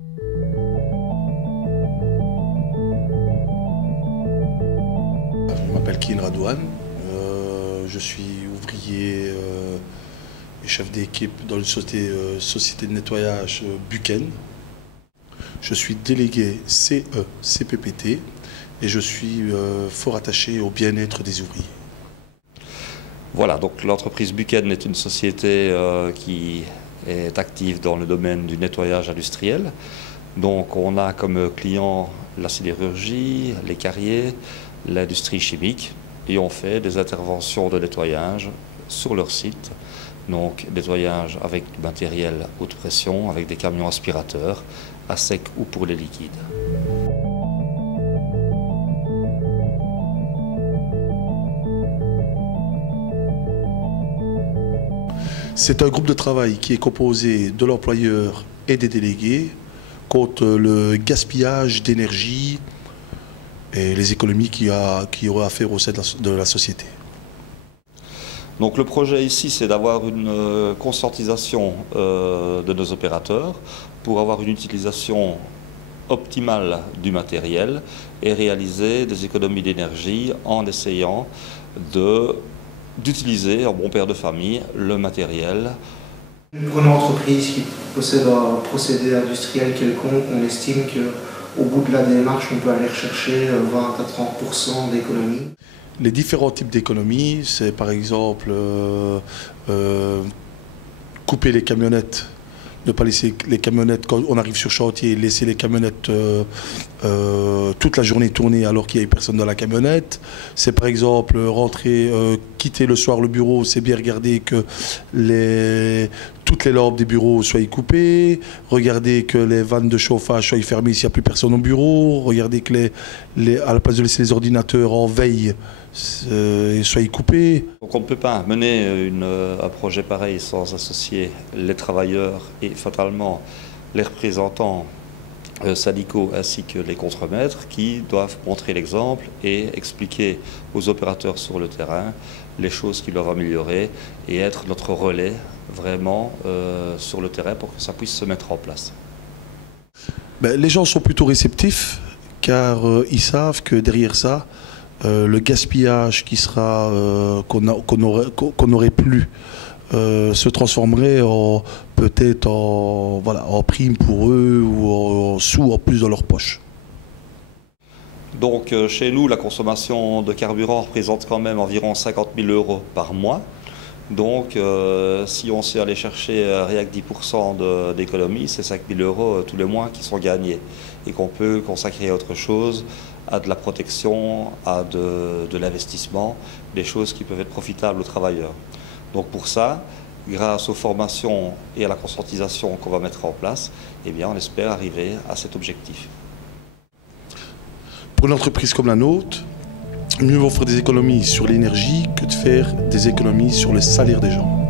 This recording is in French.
Je m'appelle Kine Radouane, je suis ouvrier et chef d'équipe dans une société de nettoyage Buken. Je suis délégué CPPT et je suis fort attaché au bien-être des ouvriers. Voilà, donc l'entreprise Buken est une société qui est active dans le domaine du nettoyage industriel. Donc on a comme clients la sidérurgie, les carriers, l'industrie chimique et on fait des interventions de nettoyage sur leur site. Donc nettoyage avec du matériel haute pression, avec des camions aspirateurs, à sec ou pour les liquides. C'est un groupe de travail qui est composé de l'employeur et des délégués contre le gaspillage d'énergie et les économies qu'il y aura à faire au sein de la société. Donc le projet ici, c'est d'avoir une conscientisation de nos opérateurs pour avoir une utilisation optimale du matériel et réaliser des économies d'énergie en essayant d'utiliser, en bon père de famille, le matériel. Pour une entreprise qui possède un procédé industriel quelconque, on estime qu'au bout de la démarche, on peut aller rechercher 20 à 30% d'économies. Les différents types d'économies, c'est par exemple couper les camionnettes, ne pas laisser les camionnettes, quand on arrive sur chantier, laisser les camionnettes toute la journée tourner alors qu'il n'y a personne dans la camionnette. C'est par exemple rentrer, quitter le soir le bureau, c'est bien regarder que toutes les lampes des bureaux soient coupées, regarder que les vannes de chauffage soient fermées s'il n'y a plus personne au bureau, regarder que à la place de laisser les ordinateurs en veille, soient coupés. Donc on ne peut pas mener un projet pareil sans associer les travailleurs et fatalement les représentants syndicaux ainsi que les contremaîtres qui doivent montrer l'exemple et expliquer aux opérateurs sur le terrain les choses qu'ils doivent améliorer et être notre relais vraiment sur le terrain pour que ça puisse se mettre en place. Les gens sont plutôt réceptifs car ils savent que derrière ça, le gaspillage qui sera qu'on aurait plus se transformerait peut-être en prime pour eux ou en sous en plus dans leur poche. Donc chez nous, la consommation de carburant représente quand même environ 50 000 € par mois. Donc si on sait aller chercher rien que 10% d'économie, c'est 5 000 € tous les mois qui sont gagnés et qu'on peut consacrer à autre chose, à de la protection, à de l'investissement, des choses qui peuvent être profitables aux travailleurs. Donc pour ça, grâce aux formations et à la conscientisation qu'on va mettre en place, eh bien on espère arriver à cet objectif. Pour une entreprise comme la nôtre, mieux vaut faire des économies sur l'énergie que de faire des économies sur le salaire des gens.